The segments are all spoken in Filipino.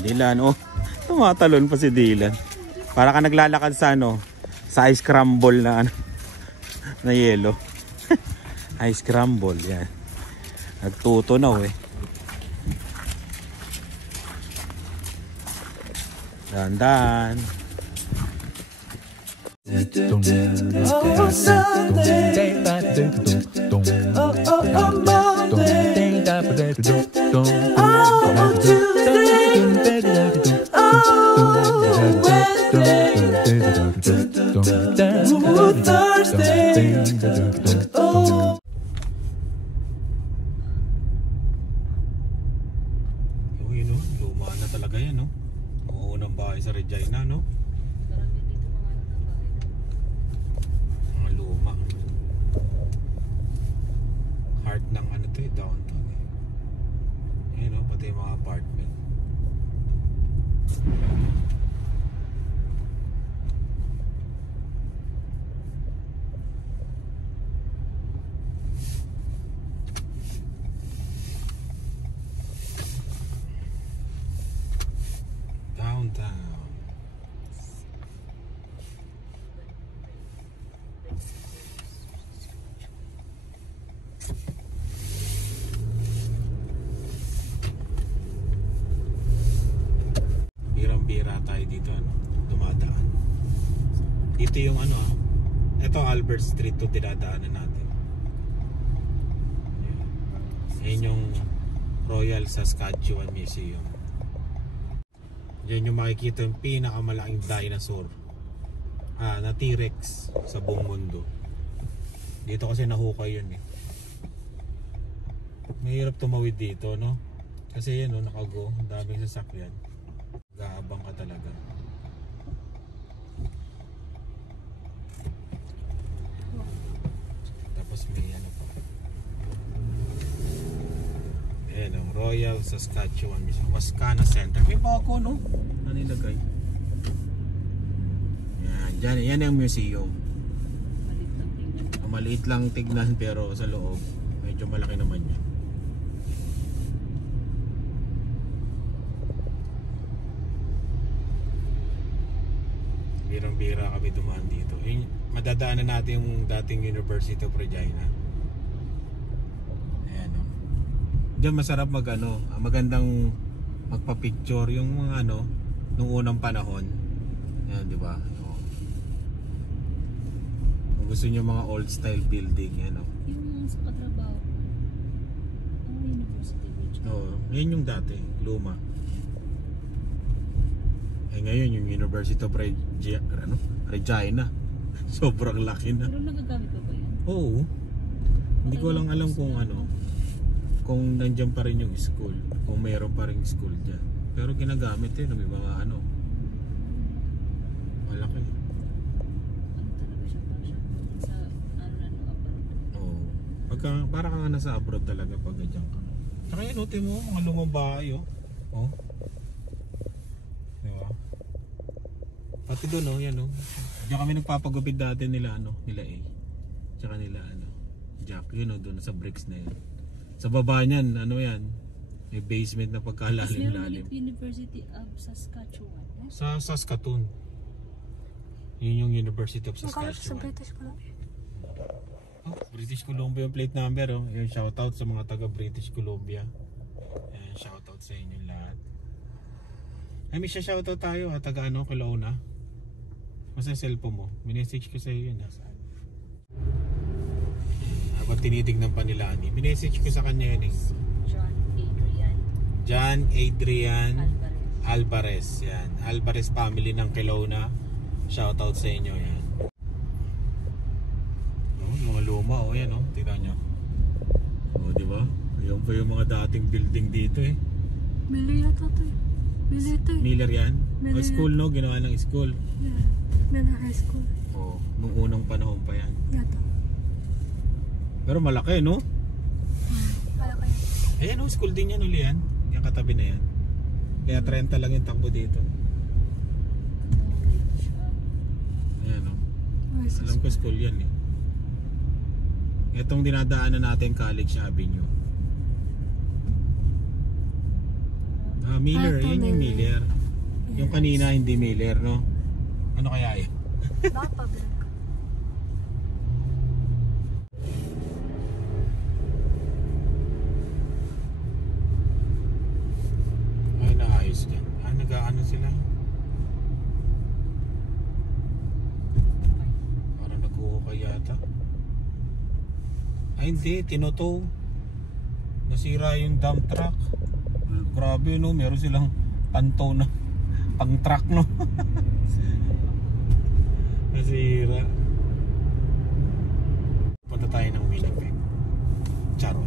Dylan, oh. Tumatalon pa si Dylan. Para ka naglalakad sa ano, sa ice crumble na ano, na yelo. Ice crumble, yan. Nagtutunaw eh. Dahan-dahan. Oh, Sunday. Oh, Monday. Oh, Tuesday. Oh, Wednesday. Oh, Thursday. Oh. Yun, no? Luma na talaga yan, no? Unang bahay sa Regina, no? Mga luma. Heart ng ano to eh, downtown eh. Yun, no? Pati yung mga apartment. Downtown. Birang-bira tayo dito, ano, dumadaan. Dito yung ano, ito Albert Street to dinadaanan natin. Yan yung Royal Saskatchewan Museum. Diyan yung makikita yung pinakamalaking dinosaur na T-Rex sa buong mundo. Dito kasi nahukay yun eh. Mahirap tumawid dito, no? Kasi yan, no, nakago, ang daming sasakyan. Gaabang ka talaga. Tapos may ano pa. Ayan ang Royal Saskatchewan Museum, Wascana Center. May bago, no? Ano nilagay? Yan, yan ang museum. Maliit lang tignan pero sa loob medyo malaki naman yan. Birang-bira kami dumaan dito. Madadaanan natin yung dating University of Regina. Ayan, no? Diyan masarap mag ano, magandang magpa-picture yung mga ano nung unang panahon. Ayan, di ba? Kung gusto niyo mga old style building, yan, no? Yung sa katrabaho. University Beach. Oo, yan yung dati, luma. Eh ngayon yung University of Regina. Sobrang laki na. Pero nagagamit pa ba yan? Oo. Hindi ko lang alam kung ano, kung nandiyan pa rin yung school, kung mayroon pa rin school dyan. Pero ginagamit yun, may mga ano, malaki. Ano talaga siya pa siya? Sa ano na no, abroad. Oo. Para ka nga nasa abroad talaga pag dyan ka. Tsaka yun, uti mo, mga lumang bahay, oh. Oh. Diba? Pati doon, oh, yan, oh. Diyan kami nagpapagupit dati nila, ano, nila A. Tsaka nila, ano, Jack, yun, oh, doon sa bricks na yun. Sa baba niyan, ano yan, may basement na pagkalalim-lalim. University of Saskatchewan. Eh? Sa Saskatoon. Yun yung University of Saskatchewan. Sa British Columbia. Oh, British Columbia yung plate number, oh. Yung shoutout sa mga taga British Columbia. Ayan, shoutout sa inyo lahat. Ay, may shoutout tayo, taga ano, Kelowna. Masa cellphone mo? Minessage ko sa iyo yun. Habang tinitignan pa nila ni. Minessage ko sa kanya yun eh. John Adrian Alvarez. Yan. Alvarez family ng Kelowna. Shoutout sa inyo yan. Oh, mga luma, oh yan, oh. Tingnan nyo. Oh, di ba? Ayan pa yung mga dating building dito eh. Miller yata to eh. Miller to eh. Miller yan? Miller. O school, no? Ginawa ng school. Yeah. Miller High School. Oh, nung unang panahon pa yan. Yata. Pero malaki, no? Malaki. Ayan, oh, school din yan uli yan. Yung katabi na yan. Kaya 30 lang yung takbo dito. Ayan, oh. Alam ko school yan eh. Itong dinadaanan natin College Avenue. Miller, Ito, yun yung Miller. Yung kanina hindi Miller, no? Ano kaya yun? Baka pabalik ka. Ay, naayos ka. Ah, nag-ano sila? Parang nag-uukay yata. Ay, hindi. Tinoto. Nasira yung dump truck. Grabe, no? Meron silang panto na pang-truck, no? Nasira. Punta tayo ng Winnipeg. Charot.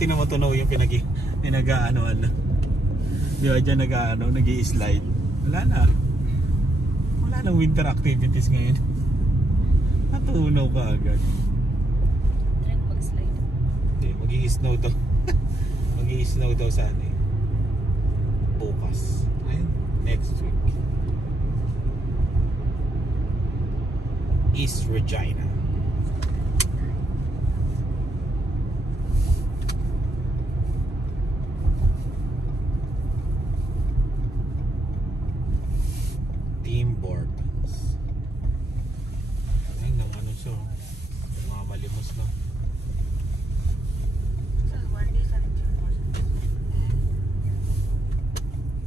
Tinan mo tunaw yung pinag-ano-ano. Di ba dyan nag-i-slide. Wala na. Wala nang winter activities ngayon. Natunaw ka agad. Try ko mag-slide. Hindi, mag-i-snow daw. Mag-i-snow daw sa ano eh. Bukas. Ayun, next week. East Regina. Tim Hortons. Ay, nang ano siya. Mga malimos na.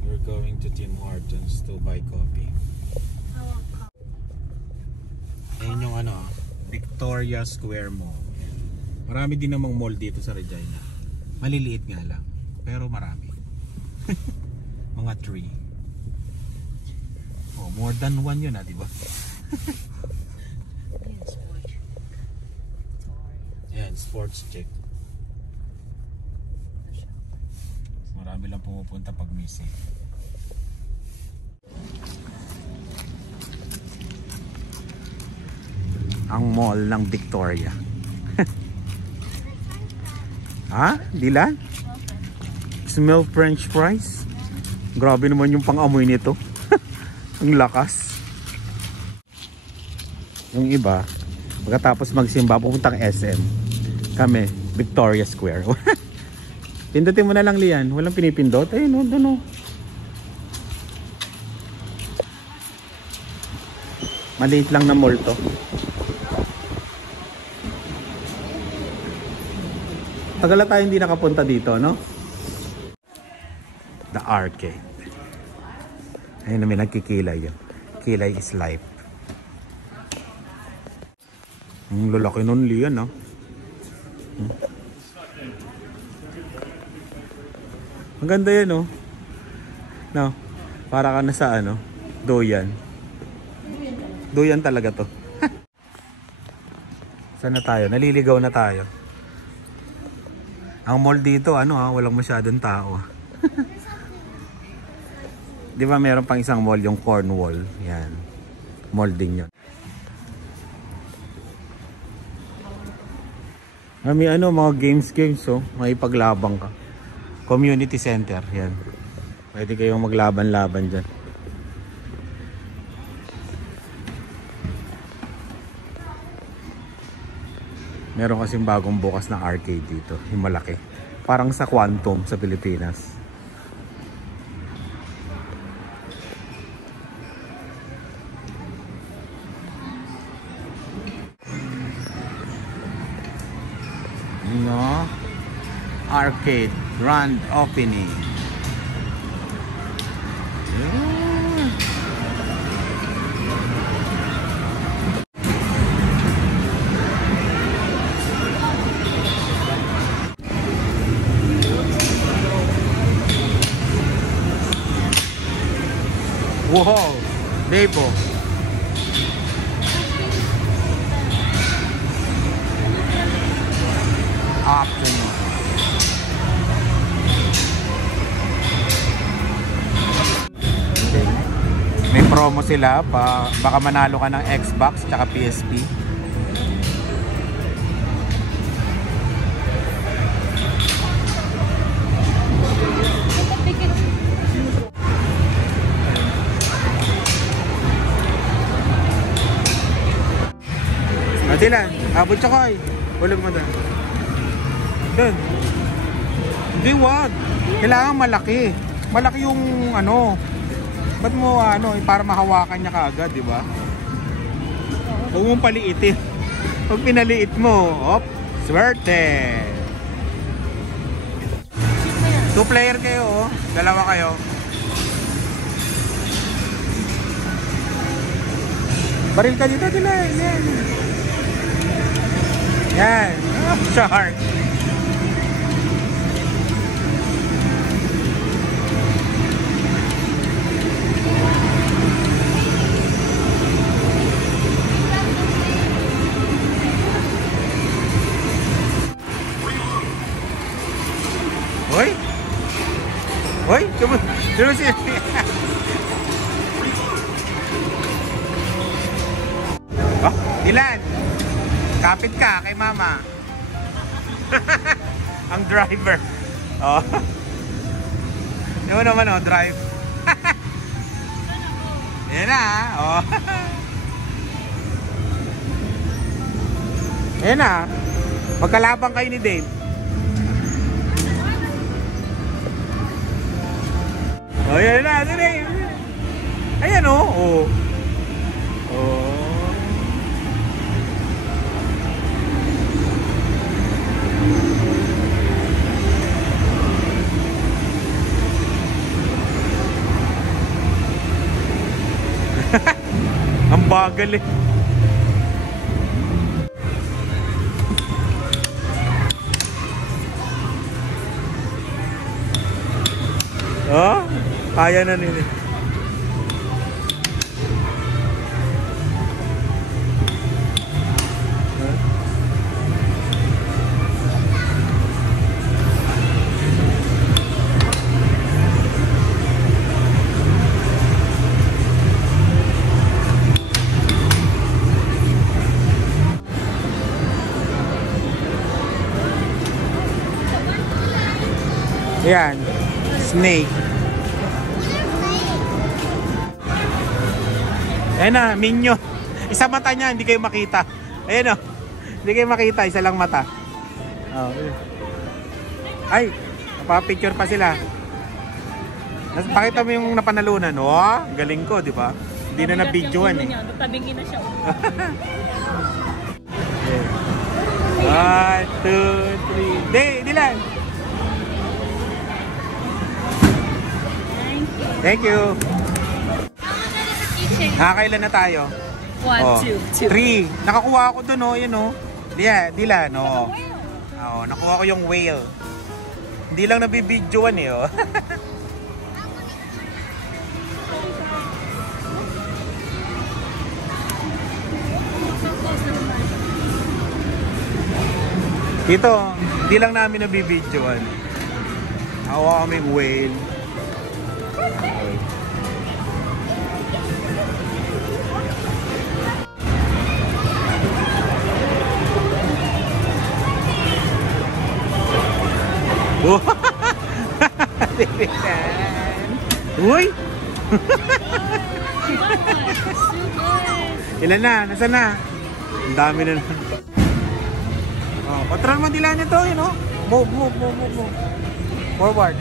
We're going to Tim Hortons to buy coffee. Hawak ka. Ayun yung ano, Victoria Square Mall. Ayan. Marami din namang mall dito sa Regina. Maliliit nga lang, pero marami. Mga 3. Oh, more than 1 yun, di ba? Ayun, sport. Victoria. Ayan, sports check. Ano siya? Marami lang pumupunta pag missing. Ang mall ng Victoria. Ha? Dilan? Smell French fries? Grabe naman yung pang-amoy nito. Ang lakas. Yung iba, pagkatapos magsimba, pupuntang SM. Kami, Victoria Square. Pindutin mo na lang, Lian. Walang pinipindot. Ayun, no, doon, no. Maliit lang na mall to. Tagal na tayo hindi nakapunta dito, no? The arcade. Ayun na, may nagkikilay yun. Kilay is life. Ang lalaki nun, Lian, no? Ang ganda yan, no? No? Para ka na sa ano? Doyan. Doyan talaga to. Saan na tayo? Naliligaw na tayo. Ang mall dito, ano ha? Walang masyadong tao. Di ba meron pang isang mall, yung Cornwall. Yan. Mall din yun. May ano, mga games, oh. May paglabang ka. Community center, yan. Pwede kayong maglaban-laban dyan. Meron kasing bagong bukas na arcade dito, yung malaki. Parang sa Quantum sa Pilipinas. No? Arcade grand opening. Wow, Debo. Afternoon. May promo sila pa, baka manalo ka ng Xbox tsaka PSP. Adilan, abot siya kay. Ulag mo doon. Doon. Hindi, wag. Kailangan malaki. malaki yung ano. Ba't mo para mahawakan niya kaagad, di ba? Huwag mong paliitin. Pag pinaliit mo, swerte. 2 player kayo, oh. Dalawa kayo. Baril ka dito, Dylan. Yan. Shark. Hoy, coba sini. Oh, Dylan. Kapit ka kay mama. Ang driver. Oh. Yung naman drive. Yan na, oh. Yan na. Magkalabang kayo ni Dave. Oh, yan na, Dave. Ayan, oh. Ang bagal eh. Oh, kaya na nila. Yan, snake. Ayan na, minyo. Isa mata niya, hindi kayo makita. Ayan o, hindi kayo makita, isa lang mata. Oh. Ay, napapicture pa sila. Pakita mo yung napanalunan. Oh, galing ko, di ba? Hindi na na-videoan eh. Tabingin na siya. 1, 2, 3. Dylan. Thank you. Nakakailan na tayo? 1, 2, 3. Nakakuha ako dun, oh. Yan, oh. Dylan, oh. Oh, nakuha ko yung whale. Hindi lang nabibidyoan eh, oh. Dito, hindi lang namin nabibidyoan. Nakuha kami yung whale. Uy! Ilan na? Nasaan na? Ang dami na na. Oh, patran mo Dylan ito, yun oh. Move. Forward.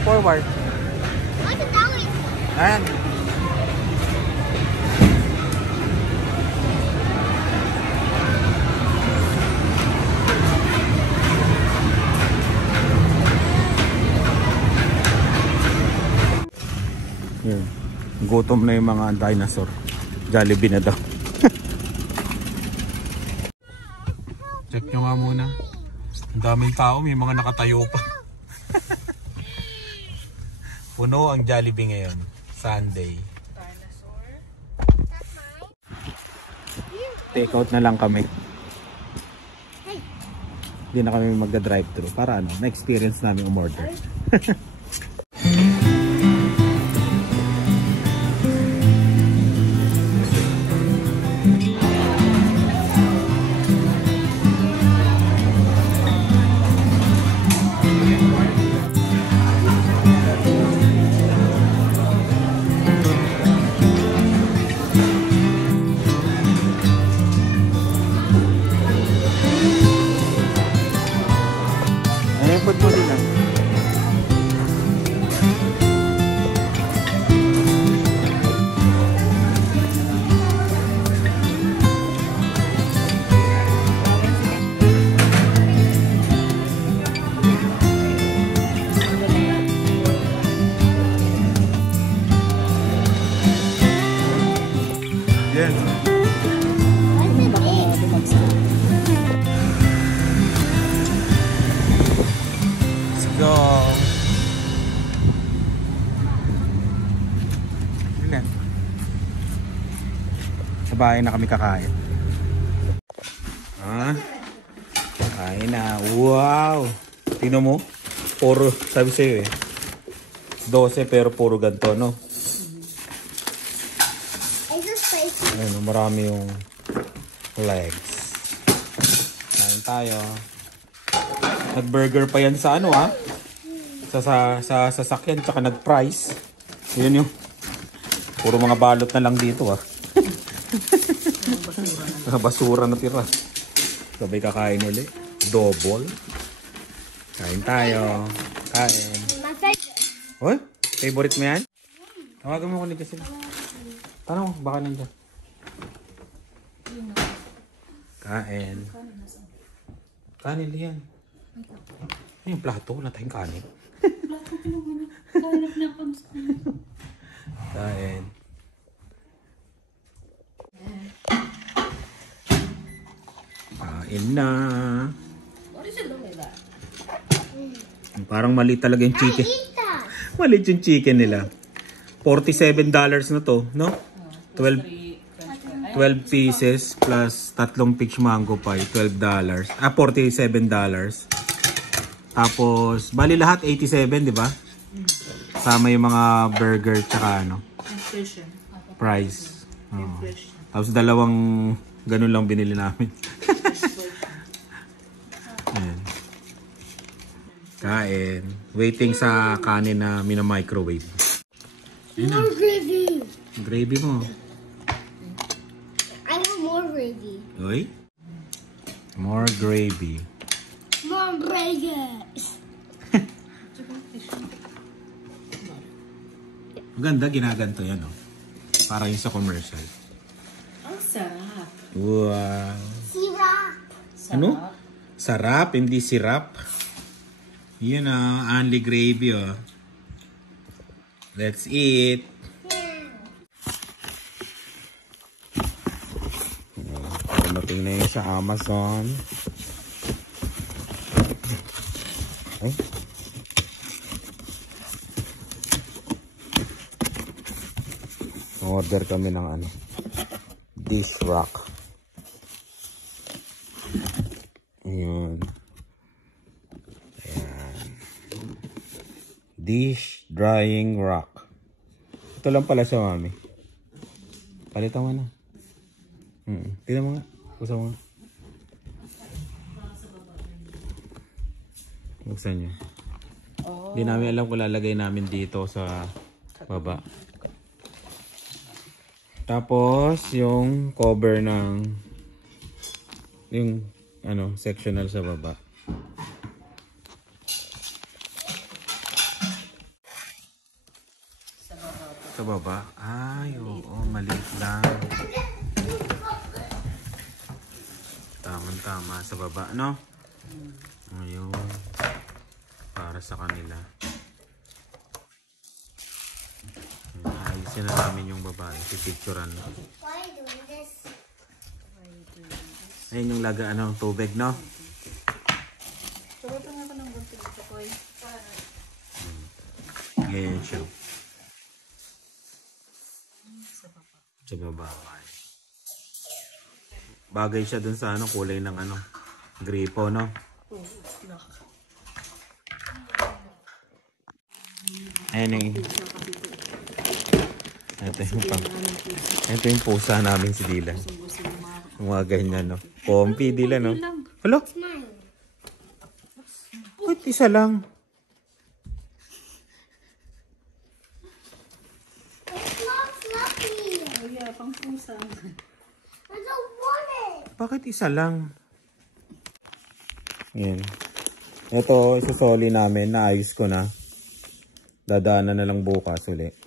Ayan. Yan. Gutom na yung mga dinosaur. Jollibee na daw. Check nyo nga muna. Ang daming tao, may mga nakatayo pa. Puno ang Jollibee ngayon. Sunday. Take out na lang kami. Hindi na kami magda-drive-thru para na-experience namin umorder. yan. Baka bumagsak. Let's go. Ilan? Sa bahay na kami kakain. Kain na. Wow! Tingnan mo. Puro, sabi sa'yo 12 pero puro ganito, no? Ayun, marami yung legs. Kain tayo. Nag-burger pa yan sa ano, ha? Sa sasakyan, tsaka nag-price. Yun yung puro mga balot na lang dito, ha? Basura na tira. Sabay kakain ulit. Double. Kain tayo. Kain. Hoy, favorite mo yan? Tawagan mo ko nito sila. Tanong, baka nandiyan. Kain. Kanin yan. Ano yung plato? Wala tayong kanin. Kain. Kain na. Parang mali talaga yung chicken. Maliit yung chicken nila. $47 na to, no? 12 pieces plus tatlong peach mango pie, $12. $47. Tapos, bali lahat 87, di ba? Sama yung mga burger tsaka ano. Price. Oh. Tapos dalawang ganun lang binili namin. Ayan. Kain. Waiting sa kanin na mina-microwave. More gravy. Gravy mo. I want more gravy. Uy. More gravy. More gravy. Maganda, ginaganto yan, oh. Para yung sa commercial. Ang sarap. Wow. Syrup. Ano? Sarap, hindi sirap. Yun, only gravy, oh. Let's eat. Dumating na yun sa Amazon. Ay. Order kami ng ano, dish rack. Ayan. Ayan. Dish drying rack. Ito lang pala siya, mami. Palitan mo na. Tignan mo nga. Buksan mo nga. Buksan niyo. Hindi namin alam kung lalagay namin dito sa baba. Tapos, yung cover ng yung ano, sectional sa baba. Sa baba? Ay, oo, maliit lang. Tama sa baba, no? Ayun. Para sa kanila. Ayusin na namin yung babae. Pipicturan. Ayun yung lagaan ng tubig, no? Ngayon siya. Sa baba. Bagay siya dun sa ano, kulay ng ano, gripo, no? Ayun yung ito yung pusa namin si Dylan. Yung mga ganyan, no? Pompi, Dylan, no? Hello? Wait, isa lang. It's not fluffy. Oh yeah, pang pusa. I don't want it. Bakit isa lang? Yan. Ito, isusoli namin. Naayos ko na. Dadaanan na lang bukas ulit.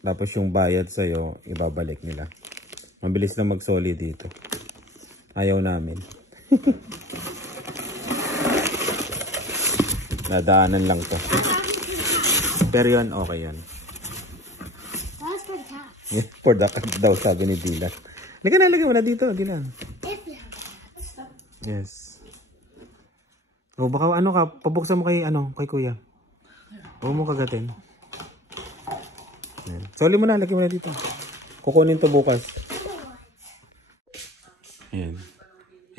Tapos yung bayad sa'yo, ibabalik nila. Mabilis lang magsoli dito. Ayaw namin. Dadaanan lang to. Pero yun, okay yan. That's for the cat. For the cat daw, sabi ni Dylan. Lagyan mo na dito. Dilan. If you have Yes. O baka ano ka, pabuksan mo kay kuya. Huwag mo kagatin. Yan. Soli mo na, lagyan mo na dito. Kukunin to bukas. Yan.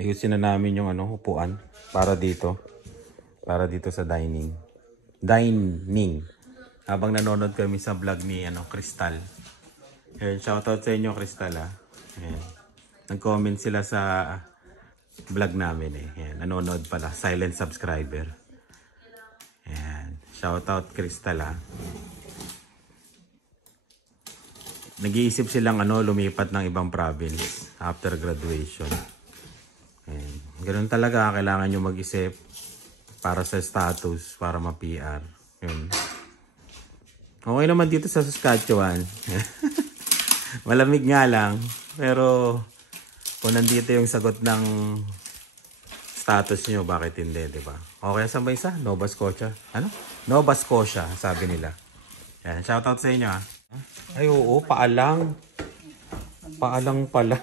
Ayusin na namin yung upuan para dito. Para dito sa dining. Habang nanonood kami sa vlog ni Crystal. Yan, shoutout sa inyo Crystal ha. Yan. Nag-comment sila sa vlog namin eh. Yan, nanonood pala, silent subscriber. Yan, shoutout Crystal ha. Nag-iisip silang lumipat ng ibang province after graduation. Yan. Ganun talaga, kailangan nyo mag-isip para sa status, para ma-PR. Yun. Okay naman dito sa Saskatchewan. Malamig nga lang, pero kung nandito yung sagot ng status nyo, bakit hindi, di ba? Okay, saan ba isa? Nova Scotia. Nova Scotia, sabi nila. Yan, shoutout sa inyo ha. Ay, oo, paalang. Paalang pala.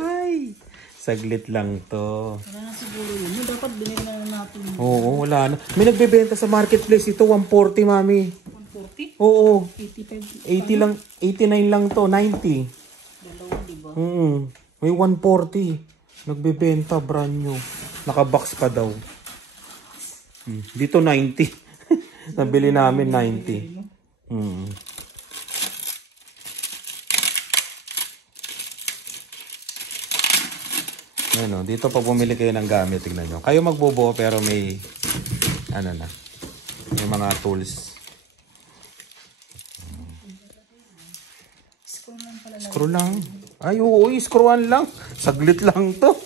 Ay, saglit lang to. Wala na siguro yun. Dapat binili na natin. Oo, wala na. May nagbebenta sa marketplace ito, 140, mami. 140? Oo. 85. 80 lang, 89 lang to, 90. Dalawa, diba? May 140. Nagbebenta, brand new. Nakabox pa daw. Dito 90. Nabili namin 90. Ano, dito pag bumili kayo ng gamit, tignan nyo. Kayo magbubuo pero may may mga tools. Screw lang. Ay, oo, screwan lang. Saglit lang to.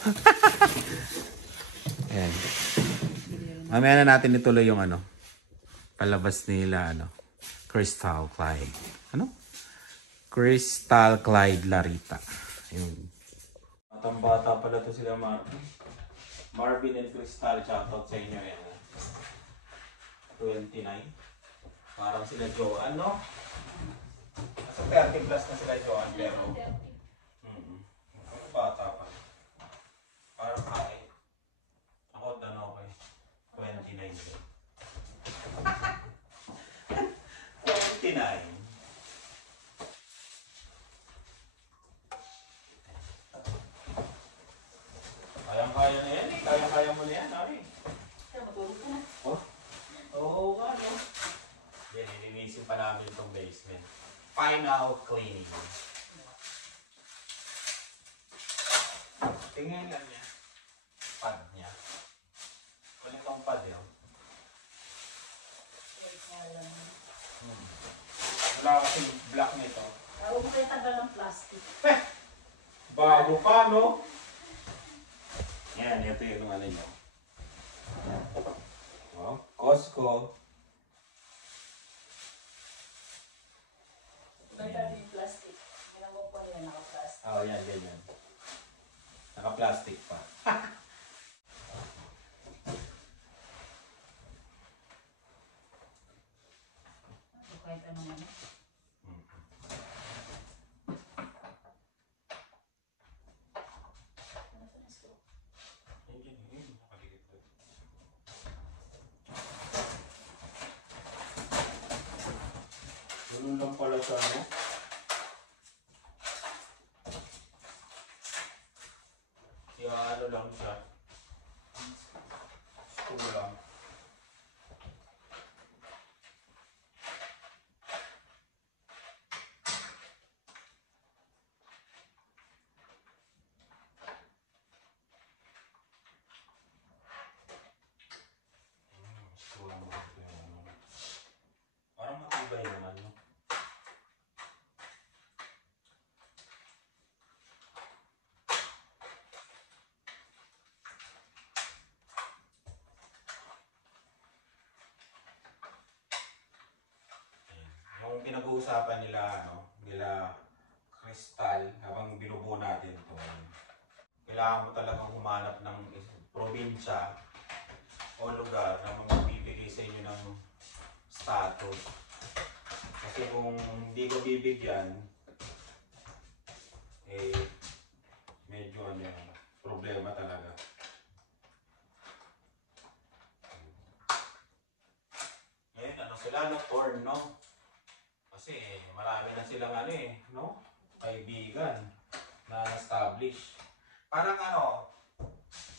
Ayan. Mamaya na natin ituloy yung palabas nila, Crystal Clyde. Crystal Clyde Larita. Ayun. Bata pala to sila Marvin and Crystal. Shoutout sa inyo yan. 29. Parang sila Joanne, no? Nasa 30 plus na sila Joanne, pero bata pa. Parang kain. Ako, okay. 29 din. 29. Kayang-kaya na yan eh. Kayang-kaya mo na yan, Ari. Kaya matulog ka na. Oo nga, no? Yan, ininisin pa namin itong basement. Final cleaning. Tingnan nga niya. Pad niya. Kulit ang pad yun. Wala kasing black nito. Huwag mo kayo tagal ng plastic. Bago pa, no? Yan, ito yung nyo. Costco. May tabi yung plastic. Ginagawa ko nila naka-plastic. Oo, yan, ganyan. Naka-plastic pa. Kahit ano man. Ganun lang pala sa Kaya lang siya. Screw lang. Screw lang ba ito yung parang matibay naman, no? Yung pinag-uusapan nila, nila Crystal, habang binubuo natin ito, kailangan mo talagang humanap ng probinsya o lugar na magbibigay sa inyo ng status. Kasi kung hindi ko bibigyan, medyo ano yan, problema talaga. Ngayon, ano sila, no? Torn, no? Kasi marami na silang ano eh, no? Kaibigan na establish. Parang ano,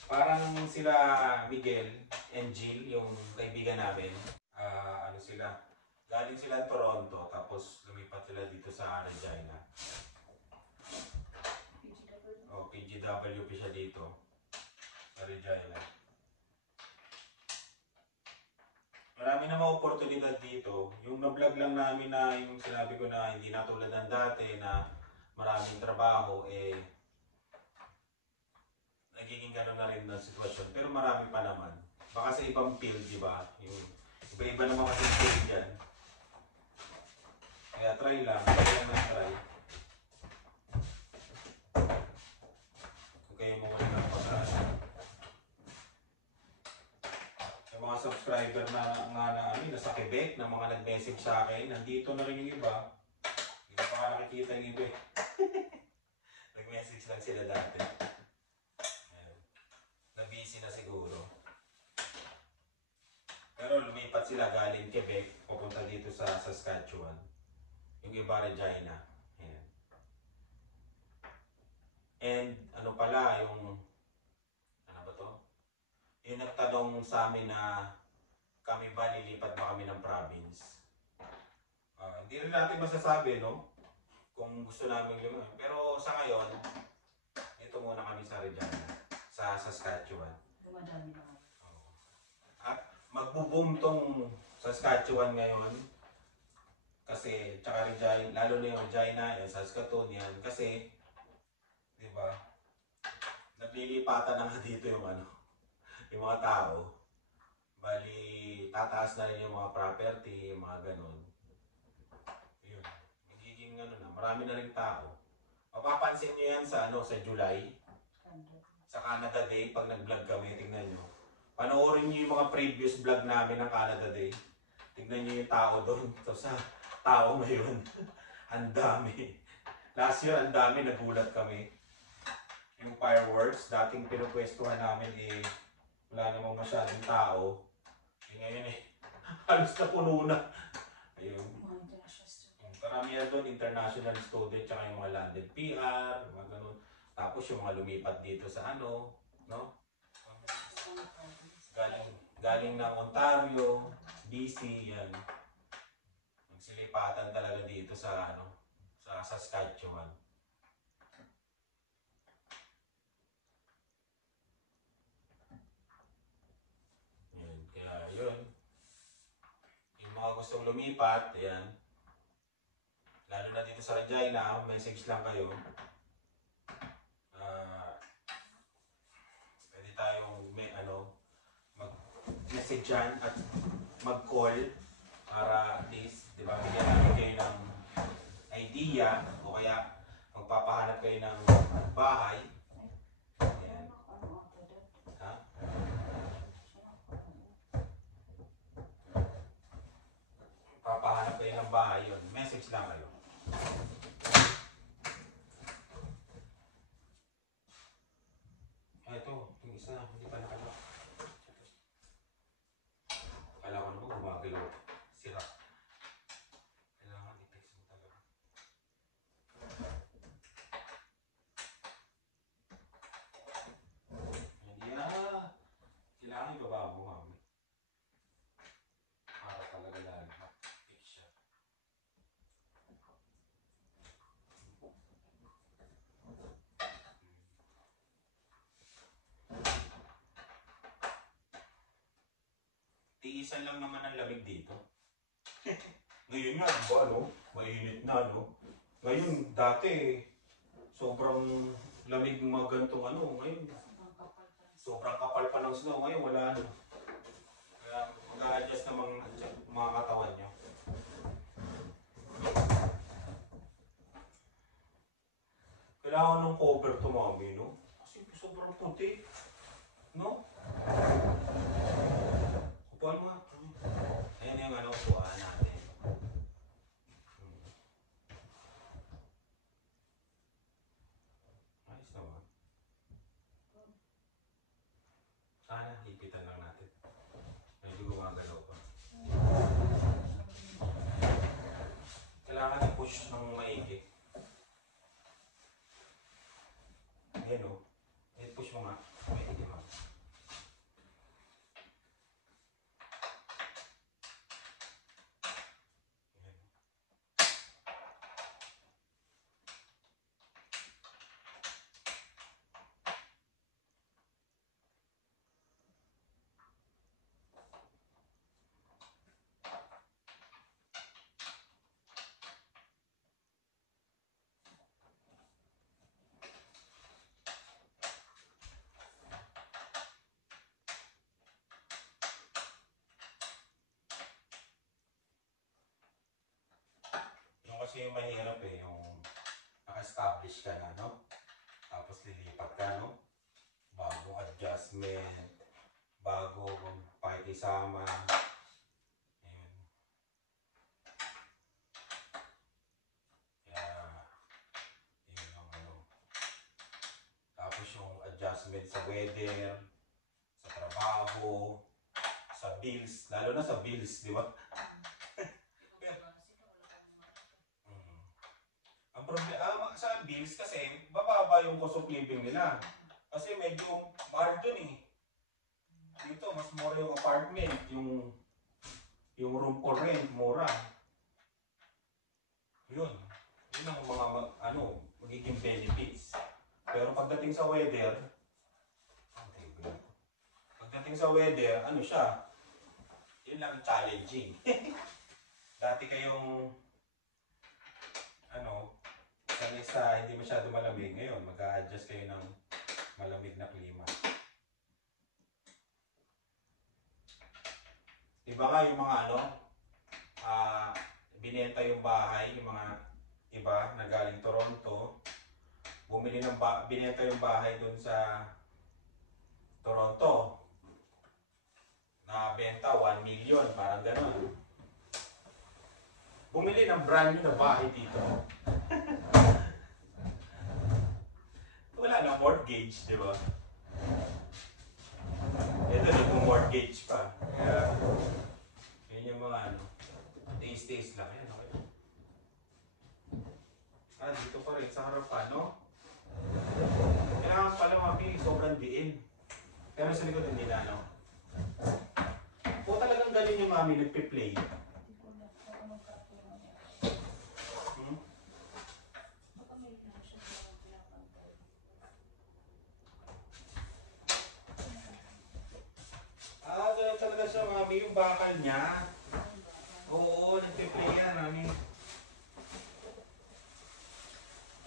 parang sila Miguel and Jill, yung kaibigan namin. Ano sila, galing sila Toronto, tapos lumipat sila dito sa Regina. O, PGWP siya dito sa Regina. Marami na mga oportunidad dito. Yung na-vlog lang namin na yung sinabi ko na hindi na tulad ng dati na maraming trabaho, eh nagiging gano'n na rin na sitwasyon. Pero marami pa naman. Baka sa ibang field, di ba? Yung iba-iba naman kasi field yan. Kaya try lang. Try. Kung kayo mo wala ng pag-asa. Sa mga subscriber na nasa Quebec, na mga nag-message sa akin, nandito na rin yung iba. Hindi ko pa nakikita yung iba eh. Nag-message lang sila dati. Na-busy na siguro. Pero lumipat sila galing Quebec, papunta dito sa Saskatchewan. Yung iba Regina. Ayan. And ano pala, yung ano ba to? Yung nagtanong sa amin na kami ba lilipat ba kami ng province. Hindi rin natin masasabi, no? Kung gusto namin lumipat. Pero sa ngayon, ito muna kami sa Regina. Sa Saskatchewan. Dumadami na. At magbo-boom tong Saskatchewan ngayon. Kasi, tsaka Regina, lalo na yung Regina, yung Saskatoon yan. Kasi, di ba, naglilipatan na nga dito yung ano, yung mga tao. Bali, tataas na rin yung mga property, yung mga ganun. Yun. Magiging ano na, marami na rin tao. Mapapansin nyo yan sa ano, sa July. Sa Canada Day, pag nag-vlog kami, tingnan nyo. Panoorin nyo yung mga previous vlog namin ng Canada Day. Tingnan nyo yung tao doon. So, sa tao ngayon, ang dami. Last year, ang dami, nagulat kami. Yung fireworks, dating pinupwestuhan namin, eh, wala namang masyadong tao. Eh, ngayon eh, halos na puno na. Ayun. Karamihan doon, international student, tsaka yung mga landed PR, mga ganun. Tapos yung mga lumipat dito sa ano, no? Galing ng Ontario, BC, yan. Nagsilipatan talaga dito sa ano, sa Saskatchewan. Yan, kaya yun. Yung mga gustong lumipat, yan. Lalo na dito sa Regina, message lang kayo. Pwede tayong mag-message dyan at mag-call para at least, di ba, bigyan namin kayo ng idea o kaya magpapahanap kayo ng bahay. Ayan. Ha? Papahanap kayo ng bahay yun. Message lang kayo. Ito, yung isa, hindi pa nakalaw. Kailangan mo gumagalaw. Sira. Kailangan i-fix mo talaga. Kailangan ibaba mo, mami. Para talaga lagi ma-fix siya. Tiisan lang naman ang lamig dito. Ngayon nga, diba, no? Mainit na, no? Ngayon, dati, sobrang lamig mga gantong ano. Ngayon, sobrang kapal pa ng snow. Ngayon, wala ano. Kaya, mag-a-adjust na mga katawan nyo. Kailangan ng cover to, mami, no? Kasi sobrang puti. No? Kupuan mo nga. Ayan yung ano, kuhaan natin. Ayos naman. Hipitan lang natin. Medyo gumagalaw pa. Kailangan i-push ng maigi. Ayan o. I-push mo nga. Maigi mo. Kasi yung mahirap eh, yung naka-establish ka na, no? Tapos lilipat ka, no? Bagong adjustment, bagong pakikisama. Ayun. Kaya, yun yung ano. Tapos yung adjustment sa weather, sa trabaho, sa bills, lalo na sa bills, di ba? Ang problema sa bills kasi bababa yung cost of living nila. Kasi medyo mahal dun eh. Dito mas mura yung apartment, yung room for rent, mura. Yun. Yun ang mga magiging benefits. Pero pagdating sa weather, ano siya? Yun lang challenging. Dati kayong sanay sa hindi masyado malamig, ngayon mag-a-adjust kayo ng malamig na klima. Iba nga yung mga binenta yung bahay, yung mga iba na galing Toronto, binenta yung bahay dun sa Toronto. Na benta 1 million, parang gano'n. Bumili ng brand new na bahay dito. Wala na mortgage, di ba? Ito nag-mortgage pa. Kaya, yun yung mga taste lang. Yan, okay. Dito pa rin sa harapan, no? Kailangan pala mami, sobrang diin. Pero sa likod hindi na, no? O talagang ganun yung mami nagpe-play. Talaga siya, mami, yung bakal niya. Oo, nagpe-play yan, mami.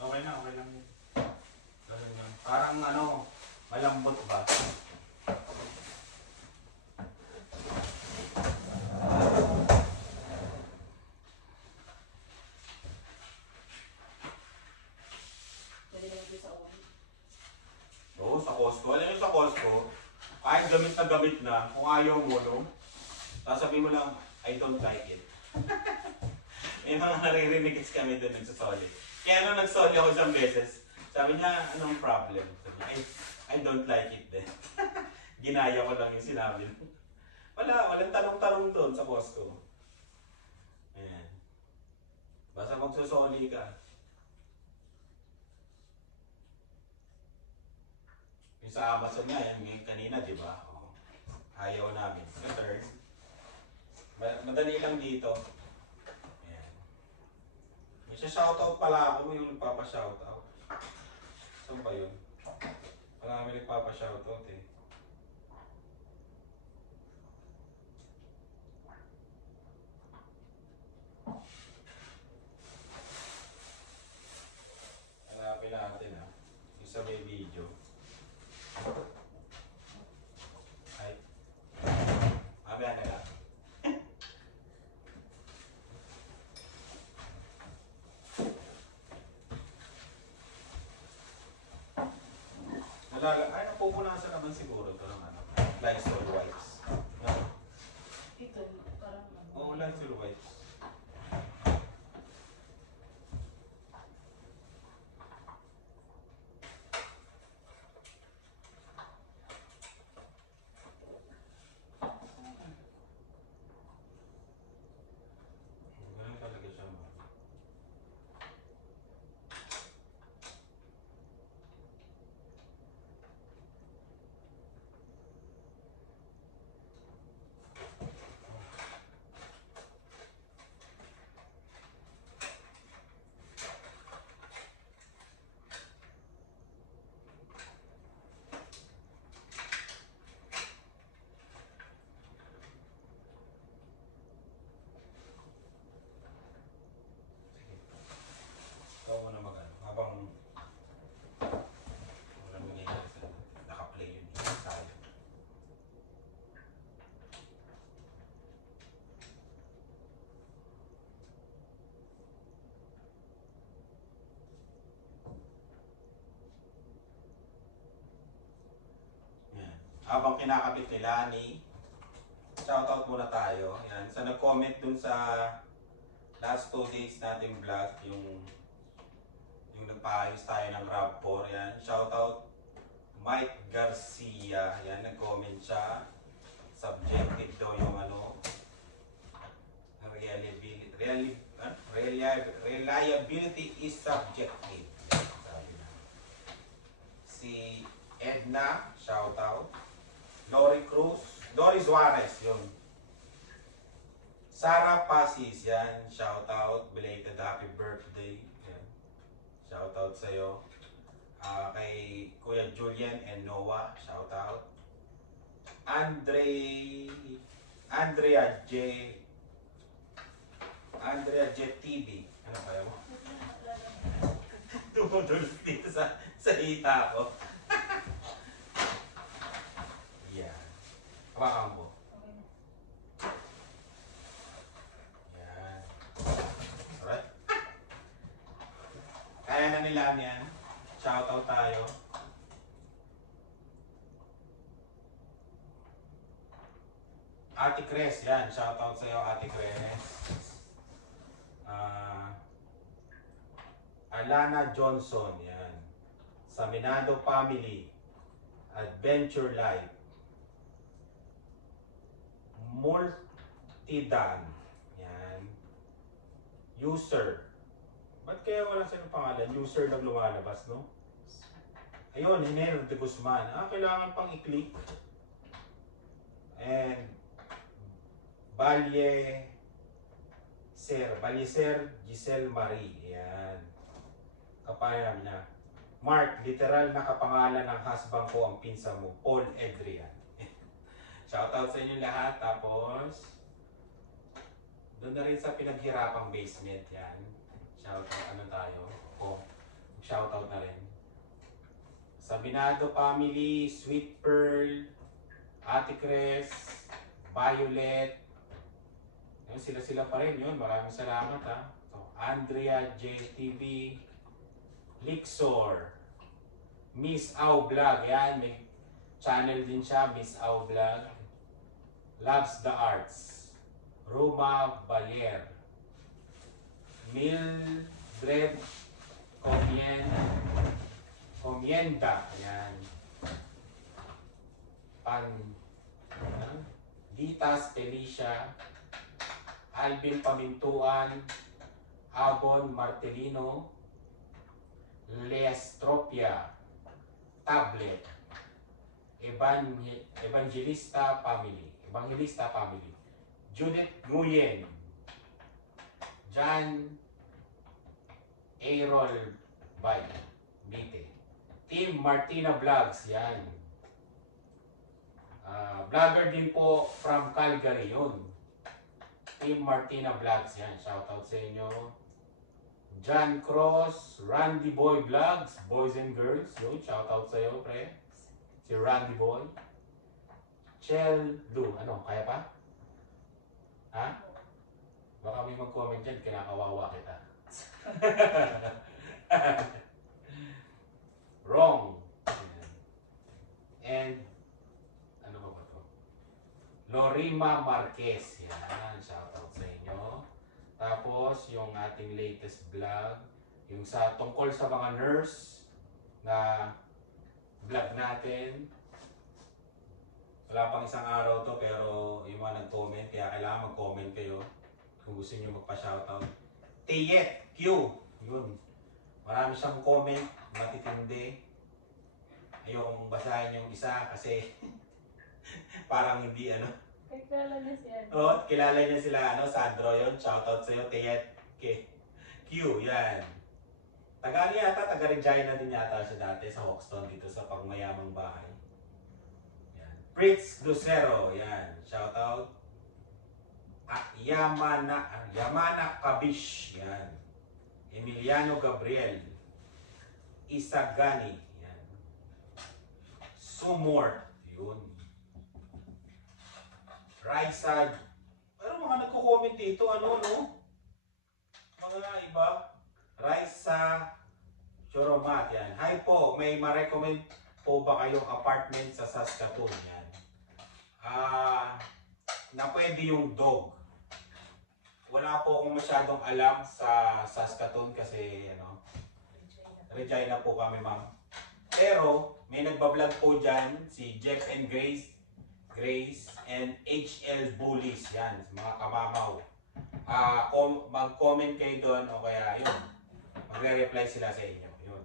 Okay lang. Ganun yan. Parang malambot ba? Oo, sa Costco. Alam mo sa Costco, kahit gamit na, kung ayaw mo, no? Sasabihin mo lang, I don't like it. May mga naririnig kami doon nagsasoli. Kaya nung nagsoli ako isang beses, sabi niya, anong problem? Sabi niya, I don't like it din. Ginaya ko lang yung sinabi. Walang tanong-tanong doon sa Costco. Ayan. Basta magsusoli ka. Yung sa Amazon nga, yan kanina, di ba? Ayaw namin. Return. Madali lang dito. Ayan. May shoutout pala ako, yung nagpapa-shoutout. Saan ba yun? Wala kami nagpapa-shoutout eh. Hanapin natin ha. Isa may video. Ay. Mamaya na lang. Ay, napupunasan naman siguro ito ng Lysol wipes. Ito, parang Oo, Lysol wipes. habang kinakabit ni Lani. Shoutout muna tayo. Yan. Sa nag-comment dun sa last 2 days nating vlog, yung nagpaayos tayo ng RAV4. Yan. Shoutout Mike Garcia. Yan. Nag-comment siya. Subjective daw yung ano. Reliability is subjective. Sabi na. Si Edna, shoutout. Lori Cruz. Doris Juarez, yun. Sarah Pasis, yan. Shoutout. Belated happy birthday. Yan. Shoutout sa'yo. Kay Kuya Julian and Noah, shoutout. Andrea J TV. Ano ba yun? Tumutulos dito sa hita ko. Yan. Hawakan mo. Yan. Alright. Kaya na nila yan. Shoutout tayo. Ate Cres, yan. Shoutout sa'yo, Ate Cres. Alana Johnson, yan. Saminado Family. Adventure Life. Multidan. Yan. User. Ba't kaya wala sa'yo pangalan? User lang lumalabas, no? Ayun, Hiner de Guzman. Kailangan pang i-click. And Balyeser Giselle Marie. Yan. Kapaya niya. Mark, literal na kapangalan ng husband ko ang pinsa mo. Paul Adrian. Shoutout sa inyo lahat. Tapos, doon na rin sa pinaghirapang basement. Yan. Shoutout. Ano tayo? Shoutout na rin. Sabinado Family, Sweet Pearl, Ate Cres, Violet. Yan, sila pa rin yun. Maraming salamat ha. So, Andrea JTV, Lixor, Miss Au Vlog. Yan, may channel din siya, Miss Au Vlog. Loves the Arts, Roma Baler, Mildred Comienda. Yan. Ditas Felicia, Alvin Pamintuan, Abon Martelino, Leestropia, Tablet, Evangelista Family, Judith Nguyen, John Aerol Bay, Bite, Team Martina Vlogs, yan. Vlogger din po from Calgary yun. Team Martina Vlogs, yan. Shoutout sa inyo. John Cross, Randy Boy Vlogs, Boys and Girls, yun. Shoutout sa iyo, pre. Si Randy Boy. Chel Lu, ano, kaya pa? Ha? Baka may mag-comment dyan, kinakawawa kita. Wrong. And ano ba to? Lorima Marquez. Yan, shoutout sa inyo. Tapos yung ating latest vlog, yung sa tungkol sa mga nurse na vlog natin. Wala pang isang araw to pero yung mga nag-comment, kaya kailangan mag-comment kayo kung gusto niyo magpa-shoutout. Tiyet Q. Yun. Marami siyang comment, matitindi. Ayokong basahin yung isa kasi parang hindi ano. Kilala niya si Ed. Oo, kilala niya sila Sandro yun. Shoutout sa'yo, Tiyet Q. Yan. Taga yata, taga Regina din yata siya dati sa Hoxton dito sa pangmayamang bahay. Yan. Fritz Lucero, yan. Shoutout. Yamana Kabish, yan. Emiliano Gabriel, Isagani, yan. Sumort, yun. Raisa, ano mga nagko-comment dito, ano, no? Mga iba. Raisa Choromat, yan. Hi po, may ma-recommend po ba kayong apartment sa Saskatoon? Yan. Na pwede yung dog. Wala po akong masyadong alam sa Saskatoon kasi Regina po kami, ma'am. Pero may nagbablog po dyan si Jeff and Grace and HL Bullies. Yan, mga kamamaw. Mag-comment kayo doon o kaya yun, magre-reply sila sa inyo. Yun.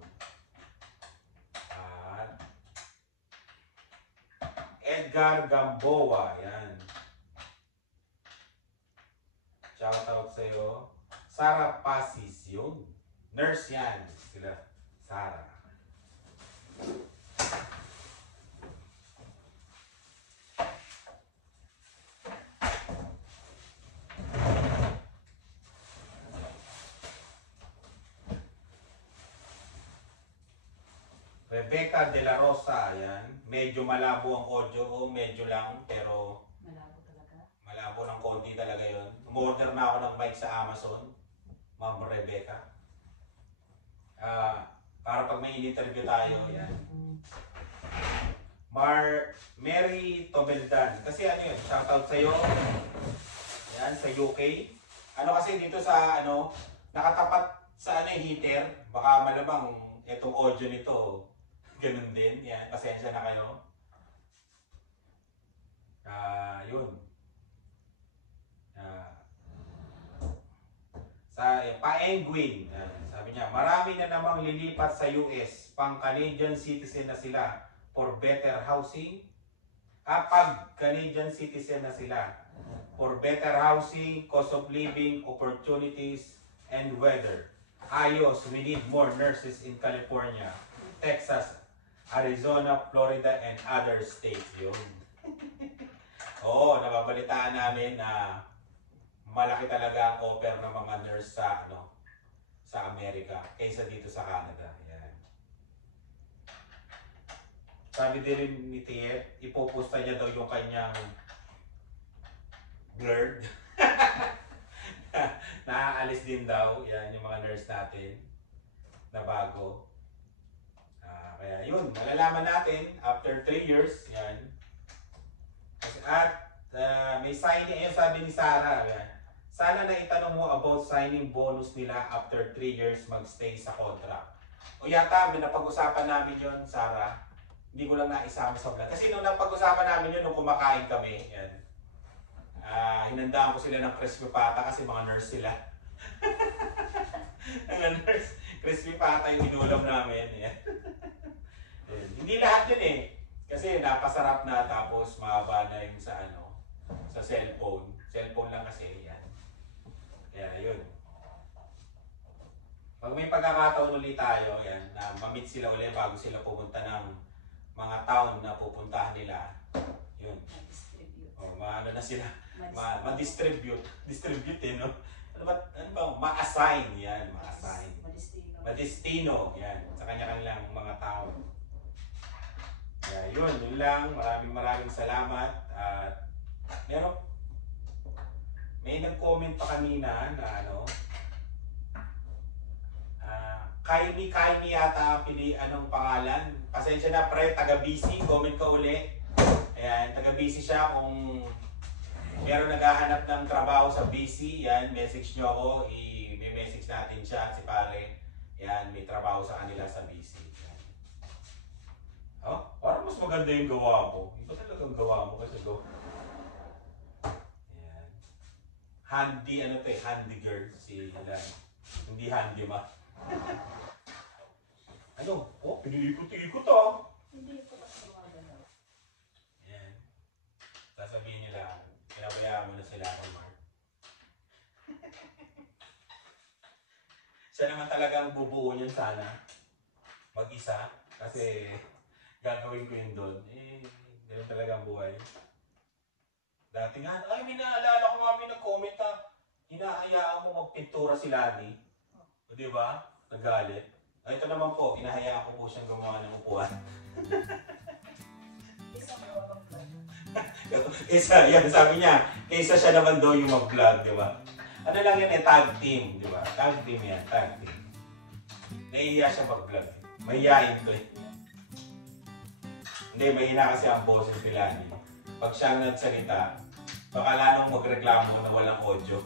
Edgar Gamboa. Yan. Shoutout sa'yo. Sarah Pasis. Yun. Nurse yan. Sila. Sarah. Rebecca De La Rosa, yan. Medyo malabo ang audio ko, medyo lang, pero Malabo talaga. malabo ng konti talaga yon. Umorder na ako ng mic sa Amazon, Ma'am Rebecca. Para pag may in-interview tayo, yan. Mary Tobeldan. Kasi ano yun, shoutout sa'yo. Yan, sa UK. Ano kasi dito sa, nakatapat sa heater. Baka malamang itong audio nito, ganun din. Yan, pasensya na kayo. Yun. Sa Pa-Engwin, sabi niya, marami na namang lilipat sa US, pang Canadian citizen na sila for better housing. Kapag Canadian citizen na sila for better housing, cost of living, opportunities, and weather. Ayos, we need more nurses in California, Texas, Arizona, Florida, and other states. Yun. Oo, nababalitaan namin na malaki talaga ang offer ng mga nurse sa Amerika kaysa dito sa Canada. Yan. Sabi din ni Tiet, ipoposta niya daw yung kanyang blurred. Naaalis din daw. Yan yung mga nurse natin na bago. Kaya yun, malalaman natin after 3 years. Yan. At may signing, ayun sabi ni Sarah. Yan. Sana na itanong mo about signing bonus nila after 3 years magstay sa contract. O yata, may napag-usapan namin yun, Sarah. Hindi ko lang naisama sa vlog. Kasi nung napag-usapan namin yun, nung kumakain kami, yan. Hinandaan ko sila ng crispy pata kasi mga nurse sila. Mga nurse, crispy pata yung inulam namin. Yan. Hindi lahat yun eh. Kasi napasarap na tapos mahaba na yung sa cellphone. Cellphone lang kasi yan. Kaya yun. Pag may pagkakataon ulit tayo, yan, na ma-meet sila ulit bago sila pupunta ng mga town na pupuntahan nila. Yun. Ma-distribute. O, maano na sila. Ma-distribute. Distribute eh, no? Ano ba? Ma-assign. Yan, ma-assign. Ma-destino. Yan. Sa kanya-kanilang mga town. Kaya yun lang. Maraming salamat. At may nag-comment pa kanina na Kaimi yata anong pangalan. Pasensya na pre, taga-busy. Comment ka uli. Ayan, taga-busy siya. Kung meron naghahanap ng trabaho sa busy, yan, message nyo ako. May message natin siya, si pare. Yan, may trabaho sa kanila sa busy. Parang mas maganda yung gawa mo. Iba talagang gawa mo kasi Ayan. Handy, handy girl si Ilan. Hindi handy ma. Pinilikot-ikot Hindi ko kasi gumagalaw. Ayan. Sasabihin nila, pinabayaan mo na sila kung Mark. Siya naman talagang bubuo niyan sana. Mag-isa. Kasi gagawin ko yun doon. Ganun talaga ang buhay. Dati nga, may naalala ko nga may nag-comment na hinahayaan mo magpintura si Lani. O diba? Nagalit. Ito naman po, hinahayaan ko po siyang gumawa ng upuan. Yan, sabi niya, kaysa siya naman daw yung mag-vlog, diba? Ano lang yan tag team, diba? Tag team yan, tag team. Nahihiya siya mag-vlog. Mahihiyain ko eh. Hindi, mahina kasi ang boses ni Lani. Pag siyang nagsalita, baka lalong magreklamo na walang audio.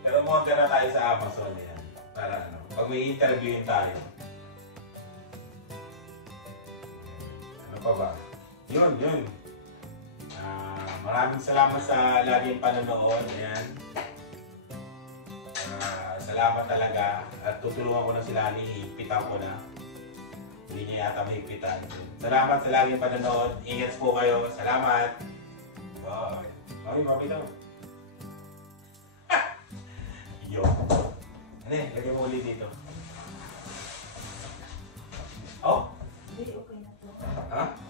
Pero monte na tayo sa Amazon yan. Para ano, pag may interviewin tayo. Ano pa ba? Yun. Maraming salamat sa laging panonood. Ayan. Salamat talaga. At tutulungan ko na si Lani. Ipitan ko na. Hindi niya yata may ipitan. Salamat sa laging panonood. Ingat po kayo. Salamat. Bye. Mami daw. Yo. Ano eh, lagyan mo ulit dito. Oh? Hindi, okay na po. Ha?